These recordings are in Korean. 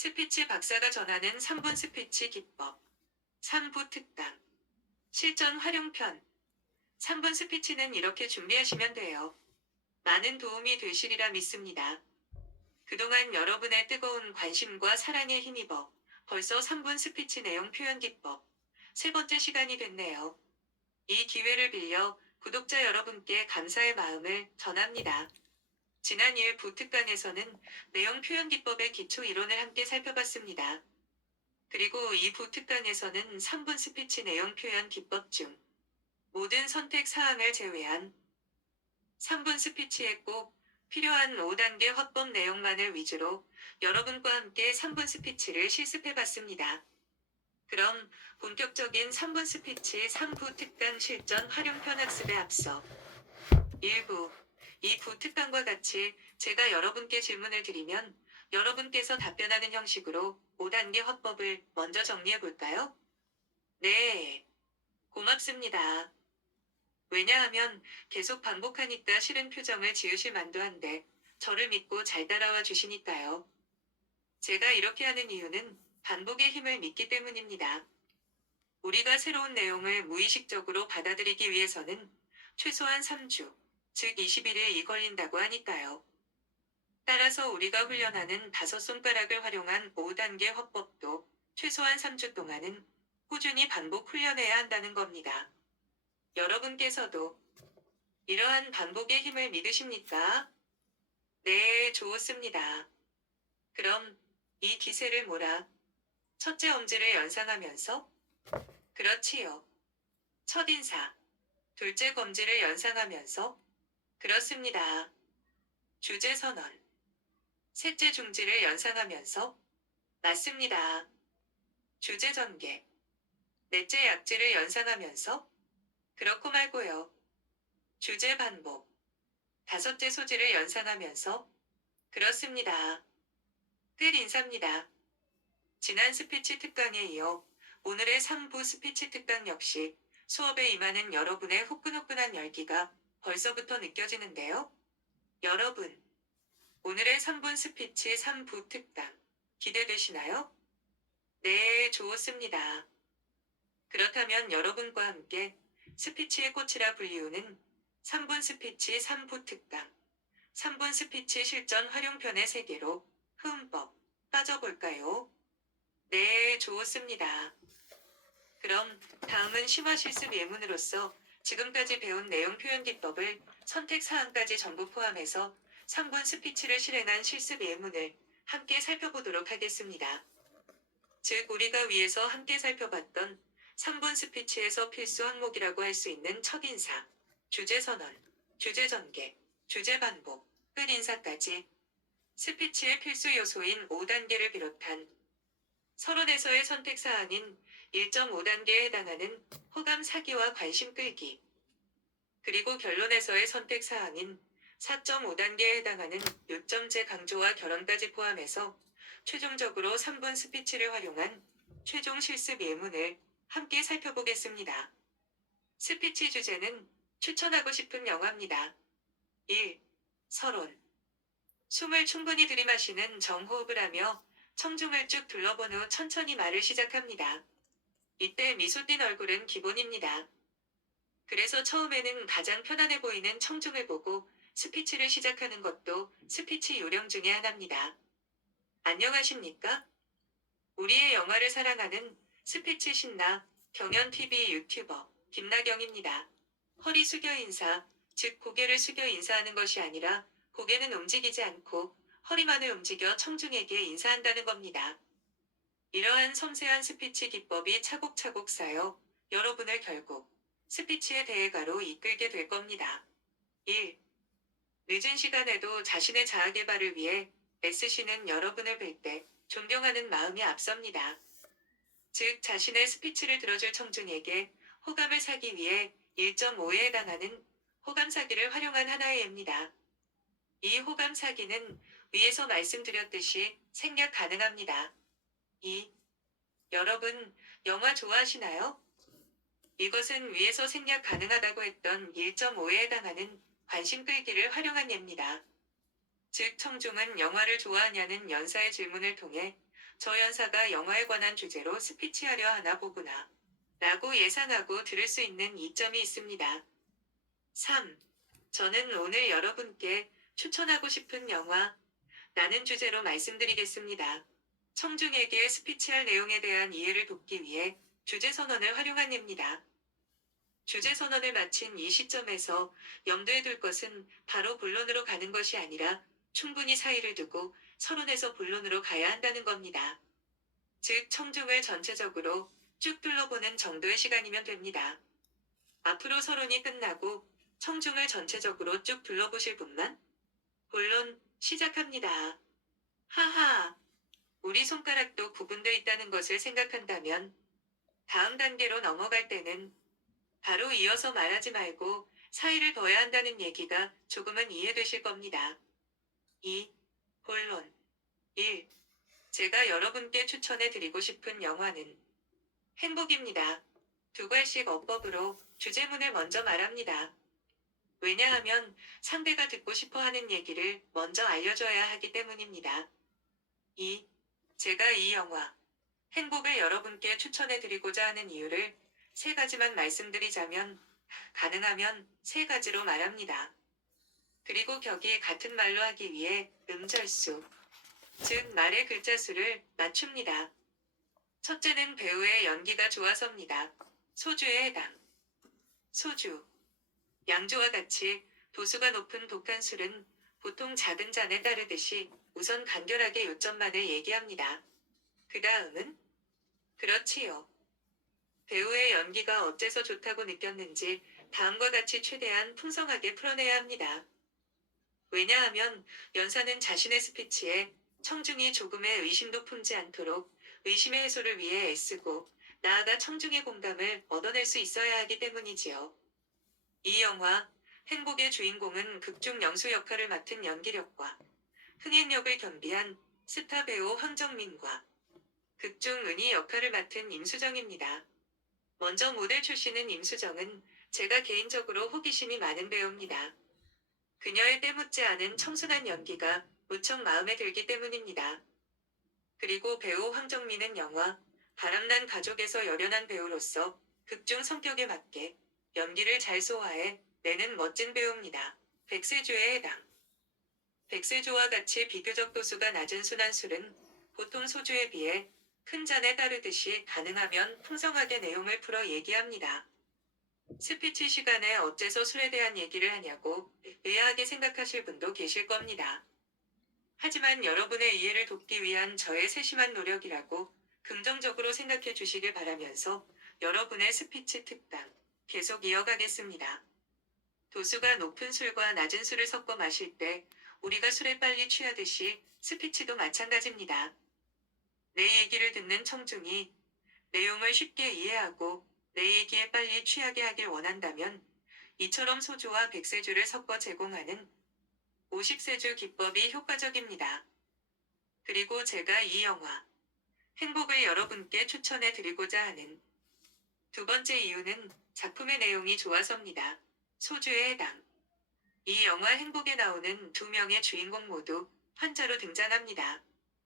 스피치 박사가 전하는 3분 스피치 기법. 3부 특강. 실전 활용편. 3분 스피치는 이렇게 준비하시면 돼요. 많은 도움이 되시리라 믿습니다. 그동안 여러분의 뜨거운 관심과 사랑에 힘입어 벌써 3분 스피치 내용 표현 기법. 세 번째 시간이 됐네요. 이 기회를 빌려 구독자 여러분께 감사의 마음을 전합니다. 지난 1부 특강에서는 내용 표현 기법의 기초 이론을 함께 살펴봤습니다. 그리고 2부 특강에서는 3분 스피치 내용 표현 기법 중 모든 선택 사항을 제외한 3분 스피치에 꼭 필요한 5단계 화법 내용만을 위주로 여러분과 함께 3분 스피치를 실습해봤습니다. 그럼 본격적인 3분 스피치 3부 특강 실전 활용편 학습에 앞서 1부, 2부 특강과 같이 제가 여러분께 질문을 드리면 여러분께서 답변하는 형식으로 5단계 화법을 먼저 정리해 볼까요? 네, 고맙습니다. 왜냐하면 계속 반복하니까 싫은 표정을 지으실 만도 한데 저를 믿고 잘 따라와 주시니까요. 제가 이렇게 하는 이유는 반복의 힘을 믿기 때문입니다. 우리가 새로운 내용을 무의식적으로 받아들이기 위해서는 최소한 3주, 즉 21일이 걸린다고 하니까요. 따라서 우리가 훈련하는 5손가락을 활용한 5단계 화법도 최소한 3주 동안은 꾸준히 반복 훈련해야 한다는 겁니다. 여러분께서도 이러한 반복의 힘을 믿으십니까? 네, 좋습니다. 그럼 이 기세를 몰아 첫째 엄지를 연상하면서 그렇지요. 첫인사, 둘째 검지를 연상하면서 그렇습니다. 주제 선언, 셋째 중지를 연상하면서 맞습니다. 주제 전개, 넷째 약지를 연상하면서 그렇고 말고요. 주제 반복, 다섯째 소지를 연상하면서 그렇습니다. 끝 인사입니다. 지난 스피치 특강에 이어 오늘의 3부 스피치 특강 역시 수업에 임하는 여러분의 후끈후끈한 열기가 벌써부터 느껴지는데요. 여러분, 오늘의 3분 스피치 3부 특강 기대되시나요? 네, 좋습니다. 그렇다면 여러분과 함께 스피치의 꽃이라 불리우는 3분 스피치 3부 특강, 3분 스피치 실전 활용편의 세계로 흠뻑 빠져볼까요? 네, 좋습니다. 그럼 다음은 심화 실습 예문으로서 지금까지 배운 내용 표현 기법을 선택 사항까지 전부 포함해서 3분 스피치를 실행한 실습 예문을 함께 살펴보도록 하겠습니다. 즉 우리가 위에서 함께 살펴봤던 3분 스피치에서 필수 항목이라고 할 수 있는 첫인사, 주제 선언, 주제 전개, 주제 반복, 끝 인사까지 스피치의 필수 요소인 5단계를 비롯한 서론에서의 선택 사항인 1.5단계에 해당하는 호감 사기와 관심 끌기, 그리고 결론에서의 선택 사항인 4.5단계에 해당하는 요점제 강조와 결론까지 포함해서 최종적으로 3분 스피치를 활용한 최종 실습 예문을 함께 살펴보겠습니다. 스피치 주제는 추천하고 싶은 영화입니다. 1. 서론. 숨을 충분히 들이마시는 정호흡을 하며 청중을 쭉 둘러본 후 천천히 말을 시작합니다. 이때 미소 띤 얼굴은 기본입니다. 그래서 처음에는 가장 편안해 보이는 청중을 보고 스피치를 시작하는 것도 스피치 요령 중에 하나입니다. 안녕하십니까? 우리의 영화를 사랑하는 스피치 신나 경연TV 유튜버 김나경입니다. 허리 숙여 인사, 즉 고개를 숙여 인사하는 것이 아니라 고개는 움직이지 않고 허리만을 움직여 청중에게 인사한다는 겁니다. 이러한 섬세한 스피치 기법이 차곡차곡 쌓여 여러분을 결국 스피치의 대회가로 이끌게 될 겁니다. 1. 늦은 시간에도 자신의 자아 개발을 위해 애쓰시는 여러분을 뵐 때 존경하는 마음이 앞섭니다. 즉 자신의 스피치를 들어줄 청중에게 호감을 사기 위해 1.5에 해당하는 호감 사기를 활용한 하나의 예입니다. 이 호감 사기는 위에서 말씀드렸듯이 생략 가능합니다. 2. 여러분, 영화 좋아하시나요? 이것은 위에서 생략 가능하다고 했던 1.5에 해당하는 관심 끌기를 활용한 예입니다. 즉 청중은 영화를 좋아하냐는 연사의 질문을 통해 저 연사가 영화에 관한 주제로 스피치하려 하나 보구나. 라고 예상하고 들을 수 있는 이점이 있습니다. 3. 저는 오늘 여러분께 추천하고 싶은 영화, 라는 주제로 말씀드리겠습니다. 청중에게 스피치할 내용에 대한 이해를 돕기 위해 주제 선언을 활용한 예입니다. 주제 선언을 마친 이 시점에서 염두에 둘 것은 바로 본론으로 가는 것이 아니라 충분히 사이를 두고 서론에서 본론으로 가야 한다는 겁니다. 즉, 청중을 전체적으로 쭉 둘러보는 정도의 시간이면 됩니다. 앞으로 서론이 끝나고 청중을 전체적으로 쭉 둘러보실 분만 본론 시작합니다. 하하. 우리 손가락도 구분돼 있다는 것을 생각한다면 다음 단계로 넘어갈 때는 바로 이어서 말하지 말고 사이를 둬야 한다는 얘기가 조금은 이해되실 겁니다. 2. 본론. 1. 제가 여러분께 추천해 드리고 싶은 영화는 행복입니다. 두 갈씩 어법으로 주제문을 먼저 말합니다. 왜냐하면 상대가 듣고 싶어 하는 얘기를 먼저 알려줘야 하기 때문입니다. 2. 제가 이 영화, 행복을 여러분께 추천해 드리고자 하는 이유를 3가지만 말씀드리자면, 가능하면 3가지로 말합니다. 그리고 격이 같은 말로 하기 위해 음절수, 즉 말의 글자 수를 맞춥니다. 첫째는 배우의 연기가 좋아서입니다. 소주에 해당. 소주. 양주와 같이 도수가 높은 독한 술은 보통 작은 잔에 따르듯이 우선 간결하게 요점만을 얘기합니다. 그 다음은? 그렇지요. 배우의 연기가 어째서 좋다고 느꼈는지 다음과 같이 최대한 풍성하게 풀어내야 합니다. 왜냐하면 연사는 자신의 스피치에 청중이 조금의 의심도 품지 않도록 의심의 해소를 위해 애쓰고 나아가 청중의 공감을 얻어낼 수 있어야 하기 때문이지요. 이 영화, 행복의 주인공은 극중 영수 역할을 맡은 연기력과 흥행력을 겸비한 스타 배우 황정민과 극중 은희 역할을 맡은 임수정입니다. 먼저 모델 출신인 임수정은 제가 개인적으로 호기심이 많은 배우입니다. 그녀의 때묻지 않은 청순한 연기가 무척 마음에 들기 때문입니다. 그리고 배우 황정민은 영화 바람난 가족에서 열연한 배우로서 극중 성격에 맞게 연기를 잘 소화해 내는 멋진 배우입니다. 백세주에 해당. 백세주와 같이 비교적 도수가 낮은 순한 술은 보통 소주에 비해 큰 잔에 따르듯이 가능하면 풍성하게 내용을 풀어 얘기합니다. 스피치 시간에 어째서 술에 대한 얘기를 하냐고 의아하게 생각하실 분도 계실 겁니다. 하지만 여러분의 이해를 돕기 위한 저의 세심한 노력이라고 긍정적으로 생각해 주시길 바라면서 여러분의 스피치 특강 계속 이어가겠습니다. 도수가 높은 술과 낮은 술을 섞어 마실 때 우리가 술에 빨리 취하듯이 스피치도 마찬가지입니다. 내 얘기를 듣는 청중이 내용을 쉽게 이해하고 내 얘기에 빨리 취하게 하길 원한다면 이처럼 소주와 백세주를 섞어 제공하는 50세주 기법이 효과적입니다. 그리고 제가 이 영화, 행복을 여러분께 추천해 드리고자 하는 2번째 이유는 작품의 내용이 좋아서입니다. 소주에 해당. 이 영화 행복에 나오는 2명의 주인공 모두 환자로 등장합니다.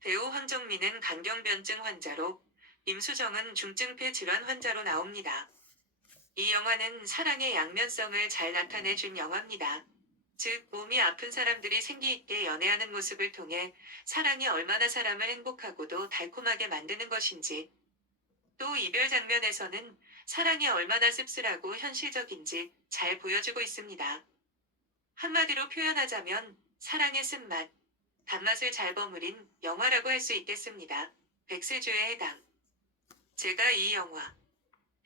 배우 황정민은 간경변증 환자로, 임수정은 중증폐 질환 환자로 나옵니다. 이 영화는 사랑의 양면성을 잘 나타내준 영화입니다. 즉, 몸이 아픈 사람들이 생기있게 연애하는 모습을 통해 사랑이 얼마나 사람을 행복하고도 달콤하게 만드는 것인지, 또 이별 장면에서는 사랑이 얼마나 씁쓸하고 현실적인지 잘 보여주고 있습니다. 한마디로 표현하자면 사랑의 쓴맛, 단맛을 잘 버무린 영화라고 할 수 있겠습니다. 백세주에 해당. 제가 이 영화,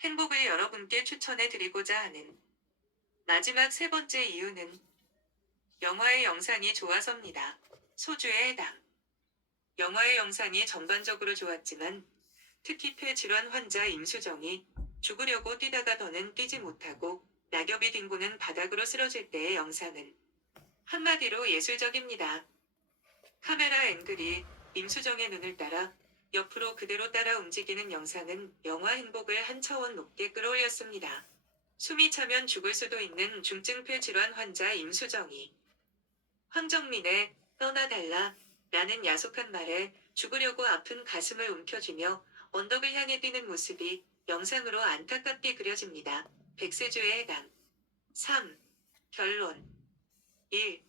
행복을 여러분께 추천해 드리고자 하는 마지막 3번째 이유는 영화의 영상이 좋아서입니다. 소주에 해당. 영화의 영상이 전반적으로 좋았지만 특히 폐질환 환자 임수정이 죽으려고 뛰다가 더는 뛰지 못하고 낙엽이 뒹구는 바닥으로 쓰러질 때의 영상은 한마디로 예술적입니다. 카메라 앵글이 임수정의 눈을 따라 옆으로 그대로 따라 움직이는 영상은 영화 행복을 한 차원 높게 끌어올렸습니다. 숨이 차면 죽을 수도 있는 중증폐 질환 환자 임수정이 황정민의 떠나달라 라는 야속한 말에 죽으려고 아픈 가슴을 움켜쥐며 언덕을 향해 뛰는 모습이 영상으로 안타깝게 그려집니다. 백세주의 해당. 3. 결론. 1.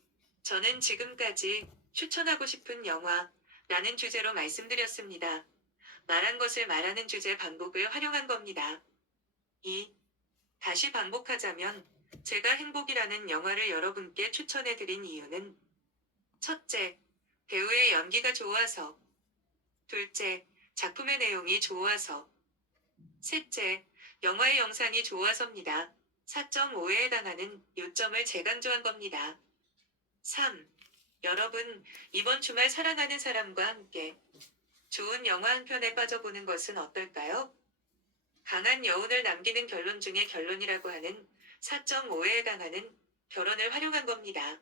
저는 지금까지 추천하고 싶은 영화라는 주제로 말씀드렸습니다. 말한 것을 말하는 주제 반복을 활용한 겁니다. 2. 다시 반복하자면 제가 행복이라는 영화를 여러분께 추천해드린 이유는 첫째, 배우의 연기가 좋아서. 둘째, 작품의 내용이 좋아서. 셋째, 영화의 영상이 좋아서입니다. 4.5에 해당하는 요점을 재강조한 겁니다. 3. 여러분, 이번 주말 사랑하는 사람과 함께 좋은 영화 한 편에 빠져보는 것은 어떨까요? 강한 여운을 남기는 결론 중에 결론이라고 하는 4.5에 해당하는 결론을 활용한 겁니다.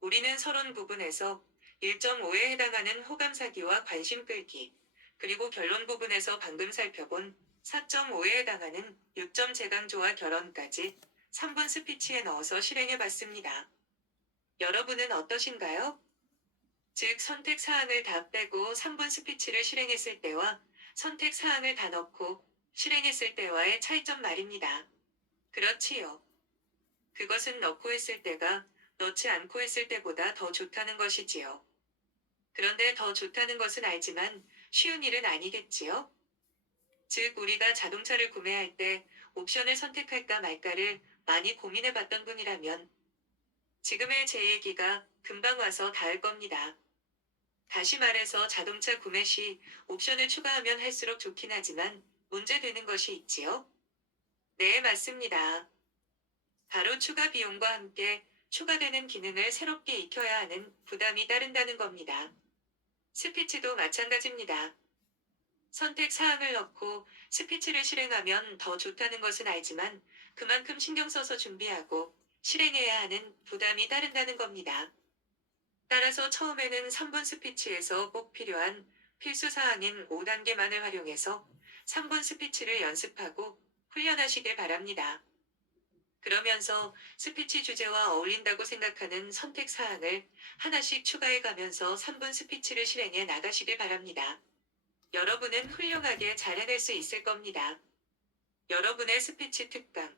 우리는 서론 부분에서 1.5에 해당하는 호감 사기와 관심 끌기, 그리고 결론 부분에서 방금 살펴본 4.5에 해당하는 요점 재강조와 결론까지 3분 스피치에 넣어서 실행해 봤습니다. 여러분은 어떠신가요? 즉 선택 사항을 다 빼고 3분 스피치를 실행했을 때와 선택 사항을 다 넣고 실행했을 때와의 차이점 말입니다. 그렇지요. 그것은 넣고 했을 때가 넣지 않고 했을 때보다 더 좋다는 것이지요. 그런데 더 좋다는 것은 알지만 쉬운 일은 아니겠지요? 즉 우리가 자동차를 구매할 때 옵션을 선택할까 말까를 많이 고민해 봤던 분이라면 지금의 제 얘기가 금방 와서 닿을 겁니다. 다시 말해서 자동차 구매 시 옵션을 추가하면 할수록 좋긴 하지만 문제되는 것이 있지요? 네, 맞습니다. 바로 추가 비용과 함께 추가되는 기능을 새롭게 익혀야 하는 부담이 따른다는 겁니다. 스피치도 마찬가지입니다. 선택 사항을 넣고 스피치를 실행하면 더 좋다는 것은 알지만 그만큼 신경 써서 준비하고 실행해야 하는 부담이 따른다는 겁니다. 따라서 처음에는 3분 스피치에서 꼭 필요한 필수 사항인 5단계만을 활용해서 3분 스피치를 연습하고 훈련하시길 바랍니다. 그러면서 스피치 주제와 어울린다고 생각하는 선택 사항을 하나씩 추가해 가면서 3분 스피치를 실행해 나가시길 바랍니다. 여러분은 훌륭하게 잘 해낼 수 있을 겁니다. 여러분의 스피치 특강.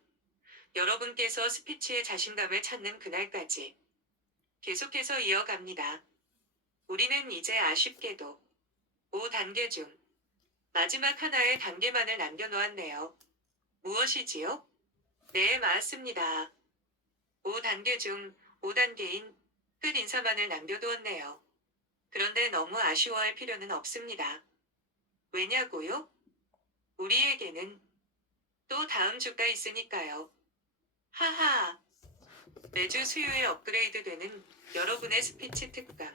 여러분께서 스피치의 자신감을 찾는 그날까지 계속해서 이어갑니다. 우리는 이제 아쉽게도 5단계 중 마지막 하나의 단계만을 남겨놓았네요. 무엇이지요? 네, 맞습니다. 5단계 중 5단계인 끝 인사만을 남겨두었네요. 그런데 너무 아쉬워할 필요는 없습니다. 왜냐고요? 우리에게는 또 다음 주가 있으니까요. 하하. 매주 수요일 업그레이드되는 여러분의 스피치 특강.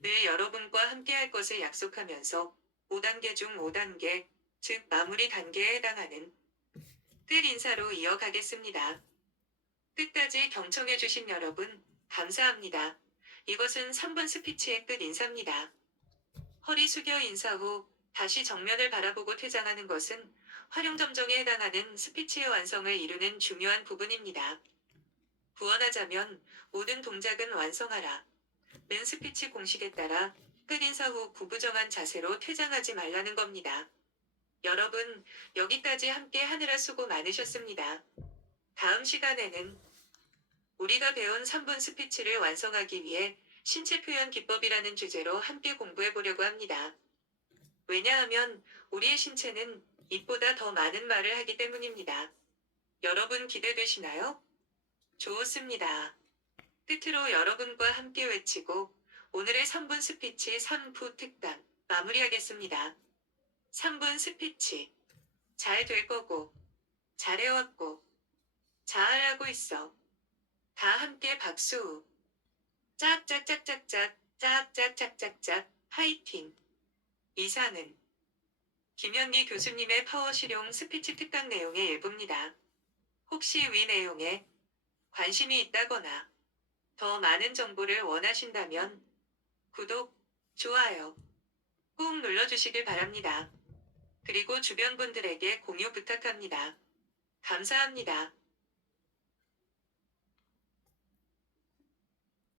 늘 여러분과 함께 할 것을 약속하면서 5단계 중 5단계, 즉 마무리 단계에 해당하는 끝 인사로 이어가겠습니다. 끝까지 경청해주신 여러분, 감사합니다. 이것은 3분 스피치의 끝 인사입니다. 허리 숙여 인사 후 다시 정면을 바라보고 퇴장하는 것은 활용점정에 해당하는 스피치의 완성을 이루는 중요한 부분입니다. 구원하자면 모든 동작은 완성하라. 는 스피치 공식에 따라 끝 인사 후 구부정한 자세로 퇴장하지 말라는 겁니다. 여러분, 여기까지 함께 하느라 수고 많으셨습니다. 다음 시간에는 우리가 배운 3분 스피치를 완성하기 위해 신체 표현 기법이라는 주제로 함께 공부해 보려고 합니다. 왜냐하면 우리의 신체는 입보다 더 많은 말을 하기 때문입니다. 여러분 기대되시나요? 좋습니다. 끝으로 여러분과 함께 외치고 오늘의 3분 스피치 3부 특강 마무리하겠습니다. 3분 스피치. 잘 될 거고, 잘해왔고, 잘하고 있어. 다 함께 박수. 짝짝짝짝짝, 짝짝짝짝짝, 파이팅. 이상은 김현미 교수님의 파워 실용 스피치 특강 내용의 일부입니다. 혹시 위 내용에 관심이 있다거나 더 많은 정보를 원하신다면 구독, 좋아요 꾹 눌러주시길 바랍니다. 그리고 주변 분들에게 공유 부탁합니다. 감사합니다.